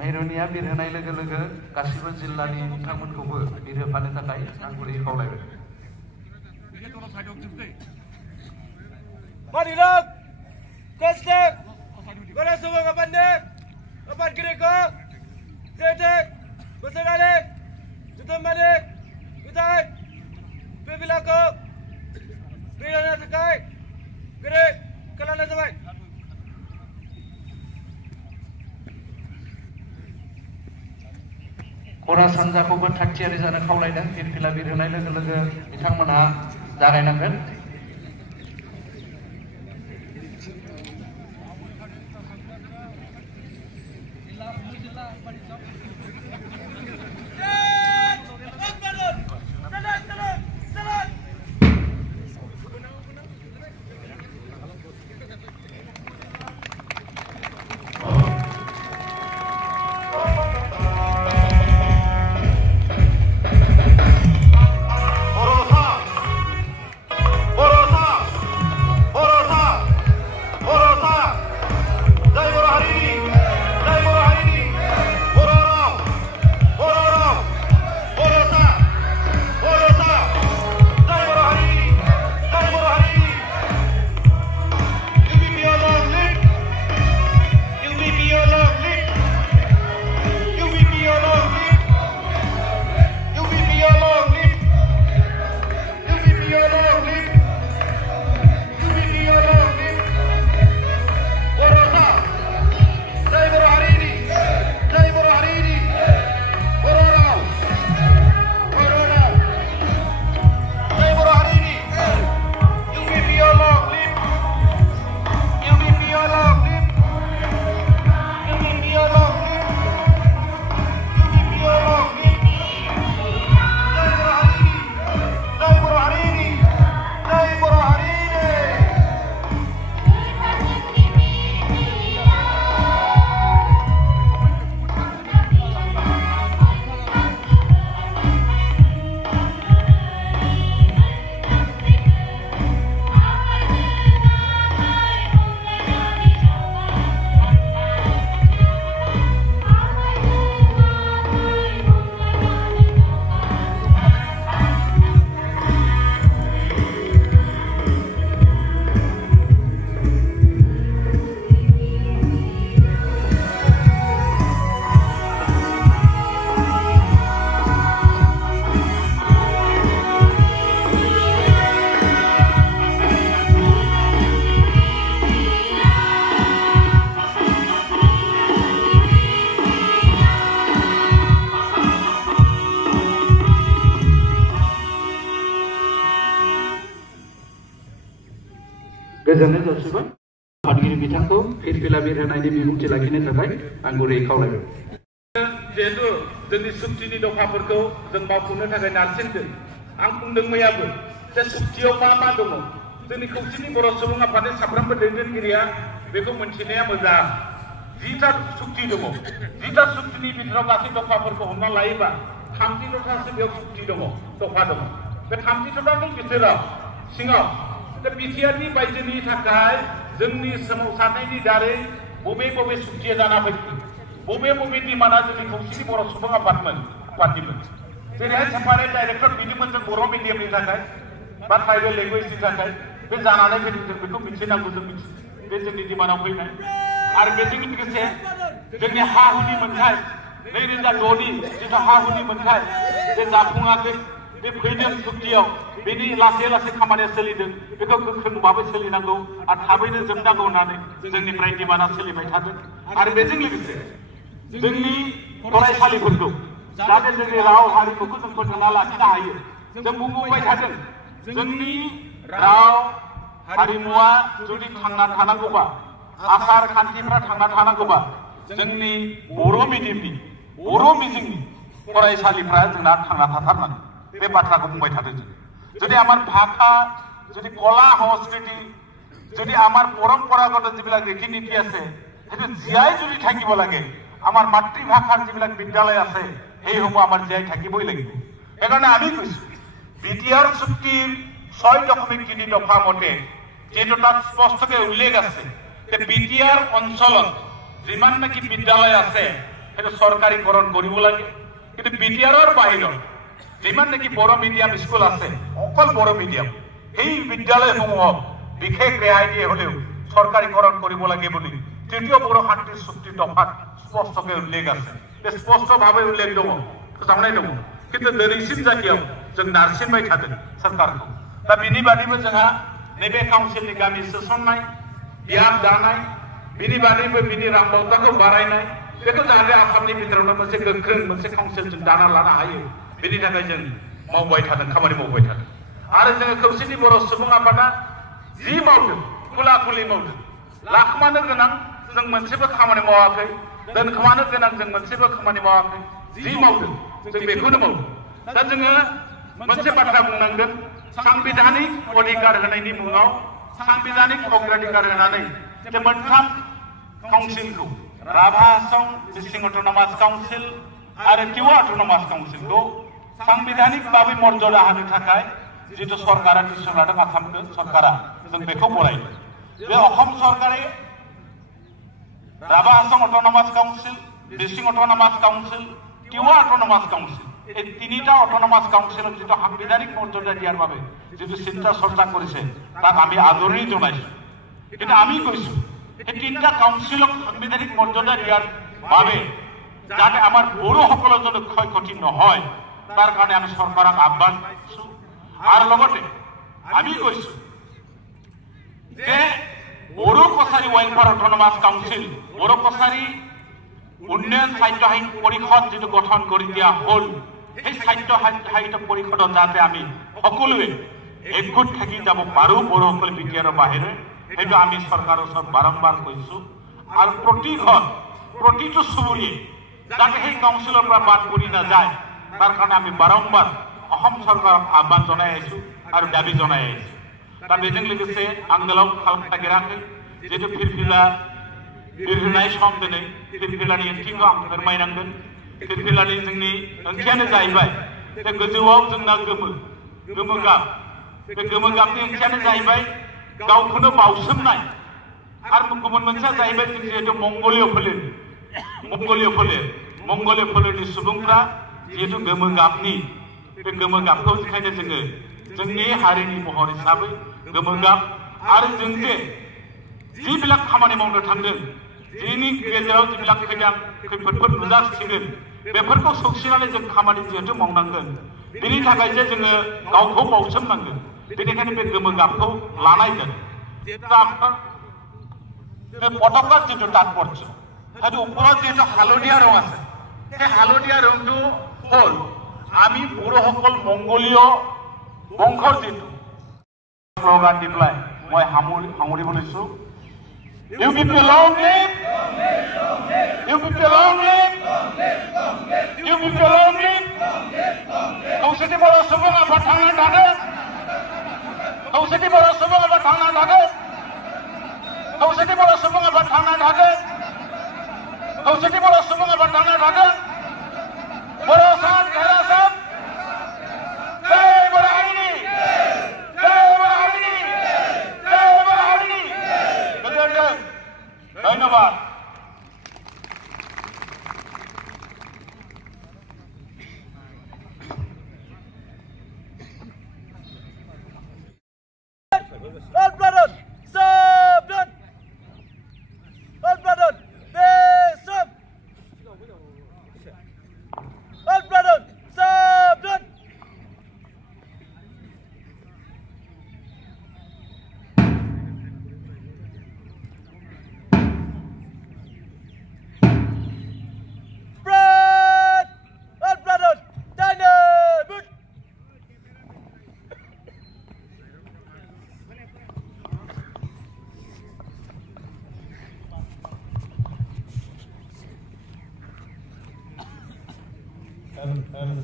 मेहरनिया बिरहोनाय लोगो लोगो गासिबो जिल्लानि नोंथांमोनखौबो बिरहोफानो थाखाय आं गुरैयै खावलायबाय। Marilah, kostek, pada semua kapan kira sedek, bersenalik, tutup balik, kita, berbilaku, bila sekai, kira, kalau sampai. खरा सानजाखौबो थागथियारि जानो खावलायदों। फिरफिला बिरहोनाय लोगो लोगो बिथांमोनहा जागायनांगोन। गोजोननाय जासिबाय। आफादगिरि बिथांखौ फिरफिला बिरहोनायनि बिबुंथि लाखिनो थाखाय आं गुरैयै खावलायबाय। जिहेतु जोंनि सुक्तिनि दफाफोरखौ जों मावफुंनो थाखाय नारसिनदों। आं बुंदों मैयाबो जे सुक्तियाव मा दङ। जोंनि खौसेनि बर' सुबुं आफादनि साफ्रोमबो दैदेनगिरिया बेखौ मोनथिनाया मोजां। 10टा सुक्ति दङ। 10टा सुक्तिनि बिथोराव गासै दफाफोरखौ हमना लायोबा 30 बेयाव सुक्ति दङ, दफा दङ। बे 30टानि बिथोराव सिङाव बिटिआरनि बायजोनि थाखाय जोंनि सोमावसारनायनि दारै बबे सुक्तिया जाना फैखो, बबे डिमान्डा जोंनि खौसेनि बर' सुबुं आफादनिमोन। जेरैहाय सेपारेट डाइरेक्टर बिदिमोन जों बर' मिडियामनि थाखाय बा ट्राइबेल लेंगुवेजनि थाखाय बे जानानै फैदों। जों बेखौ मिथिनांगौ। जों बे जोंनि डिमान्डआव फैनाय आरो बेजों लोगोसे जोंनि हा हुनि मोनथाय 2006नि जिथु हा हुनि मोनथाय बे जाफुङाखै। बे फैदों सुक्तियाव बेनि लासै खामानिया सोलिदों। बेखौ गोख्रों भाबै सोलिनांगौ आरो थाबैनो जोबनांगौ होननानै जोंनिफ्राय डिमान्डआ सोलिबाय थादों। आरो बेजों लोगोसे जोंनि फरायसालिफोरखौ जाहाथे जोंनि राव हारिमुखौ जों फोथांना लाखिनो हायो। जों बुंबोबाय थादों जोंनि राव हारिमुआ जुदि थांना थानांगौबा, आसार खान्थिफ्रा थांना थानांगौबा जोंनि बर' मिडियामनि बर' मिजिंनि फरायसालिफ्रा जोंना थांना थाथारनांगौ। बे बाथ्राखौ बुंबाय थादों जों। যদি আমার ভাষা, যদি কলা সংস্কৃতি, যদি আমার পরম্পরাগত যিবিলাক ৰীতি নীতি আছে সেইটো জীয়াই যদি থাকিব লাগে, আমাৰ মাতৃভাষাৰ যিবিলাক বিদ্যালয় আছে সেইসমূহ আমাৰ জীয়াই থাকিবই লাগিব। সেইকাৰণে আমি কৈছো বিটিআৰ চুক্তিৰ 6.3 দফা মতে যেটো তাত স্পষ্টকৈ উল্লেখ আছে যে বিটিআৰ অঞ্চলত যিমান নাকি বিদ্যালয় আছে সেইটো চৰকাৰীকৰণ কৰিব লাগে কিন্তু বিটিআৰৰ বাহিৰত যিমান নেকি বড়ো মিডিয়াম স্কুল আছে অকল বড়ো মিডিয়াম সেই বিদ্যালয়সমূহক বিশেষ ৰেহাই দিয়ে হলেও চৰকাৰীকৰণ কৰিব লাগে বুলি তৃতীয় বড়ো শান্তি চুক্তি দফাত স্পষ্টকৈ উল্লেখ আছে স্পষ্টভাৱে উল্লেখ দङ फोसावनाय दङ खिन्थु दिनैसिम जायगायाव जों नारसिनबाय थादों सरकारखौ दा बिनि बादैबो जोंहा नैबे काउन्सिलनि गामि सोसननाय बियाम दानाय बिनि बादैबो बिनि रांबावथाखौ बारायनाय बेखौ जाहाथे आसामनि बिथोरावनो मोनसे गोख्रों मोनसे काउन्सिल जों दाना लानो हायो बेनि थाखाय जों मावबाय थादों खामानि मावबाय थादों आरो जोङो खौसेथि बर' सुबुं आफादा जि मावदों खुला खुलि मावदों लाखोमानो गोनां जों मोनसेबो खामानि मावाखै दोनखोमानो गोनां जों मोनसेबो खामानि मावाखै जि मावदों जों बेखौनो मावदों दा जोङो मोनसे बाथ्रा बुंनांगोन सांबिधानिक अधिकार होनायनि मुङाव सांबिधानिक अग्राधिकार होनानै जे मोनथाम काउन्सिलखौ राभा असम मिसिं अट'नमास काउन्सिल आरो टिवा अट'नमास काउन्सिलखौ सांबिधानिक भाबै मर्यादा होनो थाखाय जितु सरकारा डिसिसन लादों आसाम सरकारा जों बेखौ बरायदों बे असम सरकारे राभा असम अट'नमास काउन्सिल मिसिं autonomous council Tiwa autonomous council এই তিনিটা অটোনমাস কাউন্সিলক যেটা সাংবিধানিক মর্যাদা দিয়ার বাবে যেটা চিন্তা চর্চা করেছে তাক আমি আদৰণি জনাইছো কিন্তু আমি কৈছো এই তিনিটা কাউন্সিলক সাংবিধানিক মর্যাদা দিয়ার বাবে যাতে আমার বড়ো সকলের জন্য ক্ষয়ক্ষতি নহয় তার কারণে আমি সরকারক আহ্বান করছো আর লগতে আমি কৈছো যে Bodo Kachari welfare autonomous council Bodo Kachari উন্নয়ন সাহিত্য পৰিষদ যেটা গঠন কৰে দিয়া হল এই সাহিত্য পৰিষদত যাতে আমি সকলোৱে একগোট থাকি যাব পাৰো বড়োসকল বিটিআৰৰ বাহিৰে সেইটো আমি চৰকাৰৰ ওচৰত বাৰম্বাৰ কৈছো আৰু প্ৰতিটো চুবুৰীয়ে যাতে সেই কাউন্সিলৰ পৰা বাদ পৰি নাযায় তাৰ কাৰণে আমি বাৰম্বাৰ অসম চৰকাৰক আহ্বান জনাই আহিছো আৰু দাবী জনাই আহিছো दा बेजों लोगोसे आंगोलाव खालामनो नागिराखै जिहेतु बिरहोनाय सम दिनै फिरफिलानि ओंथिखौ आं फोरमायनांगोन फिरफिलानि जोंनि ओंथियानो जाहैबाय जे गोजौआव जोंना गोमो गाब बे गोमो गाबनि ओंथियानो जाहैबाय गावखौनो बावसोमनाय आरो गुबुन मोनसेया जाहैबाय जों जिहेतु मंगलीय फोलेरनि सुबुंफ्रा जिहेतु गोमो गाबनि बे गोमो गाबखौ ओंखायनो जोङो जोंनि हारिनि महर हिसाबै गोमो गाब आरो जों जे जिबिलाक खामानि मावनो थांदों जिनि गेजेराव जिबिलाक खैफोदफोर नुजाथिगोन बेफोरखौ सौसिनानै जों खामानि जिहेतु मावनांगोन बेनि थाखाय जे जोङो गावखौ बावसोमनांगोन बेनिखायनो बे गोमो गाबखौ लानांगोन पताकार जितु तात्पर्य हयতো ওপৰত যেটো হালধীয়া ৰং আছে সেই হালধীয়া ৰংটো হল আমি বড়োসকল মংগোলীয় বংশৰ যেটো স্লোগান দি পেলাই মই সামৰিব লৈছো UPP long live UPP long live UPP long live खौसेथि बर' सुबुं आफाद थांना थागोन खौसेथि बर' सुबुं आफाद थांना थागोन खौसेथि बर' सुबुं आफाद थांना थागोन खौसेथि बर' सुबुं आफाद थांना थागोन बर' सान घेरा सान जय बर' हारिनि जय बर' हारिनि जय बर' हारिनि गोजोन्थों धन्यवाद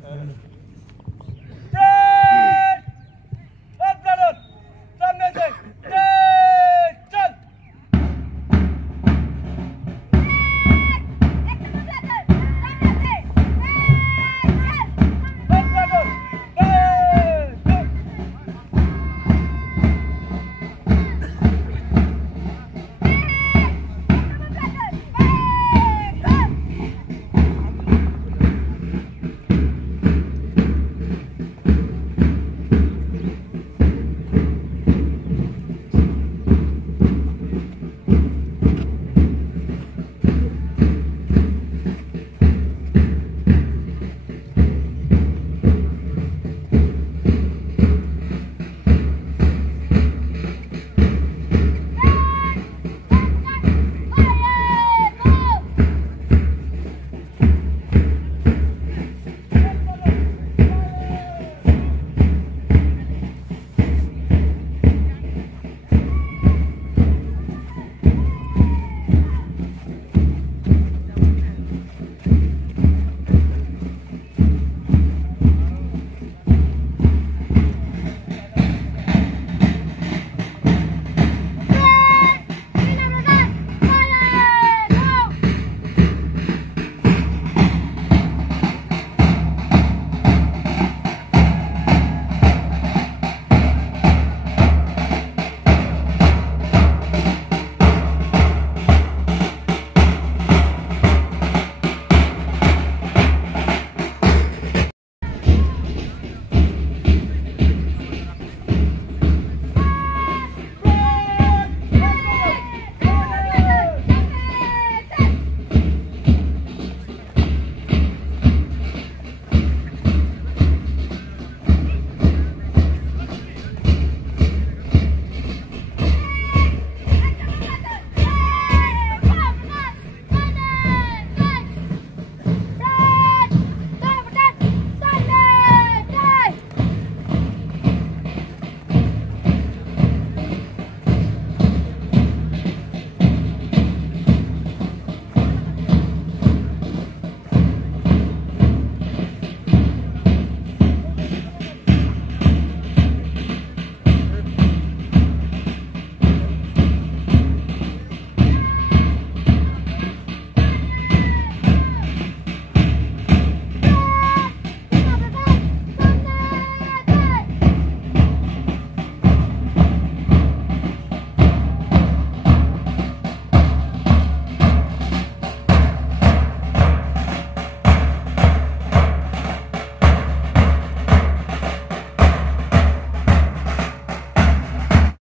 Aaron.